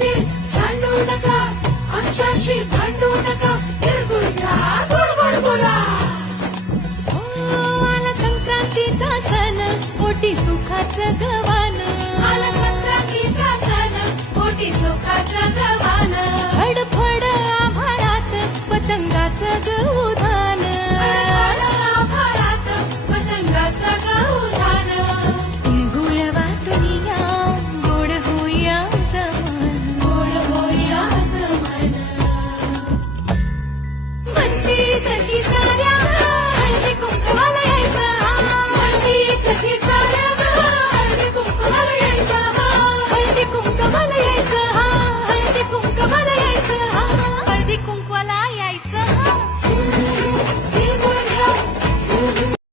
मध्ये सांडू नका, आमच्याशी भांडू नका, तिळगुळ घ्या, गोड गोड बोला. आला संक्रांतीचा सण, पोटी सुखाचं ग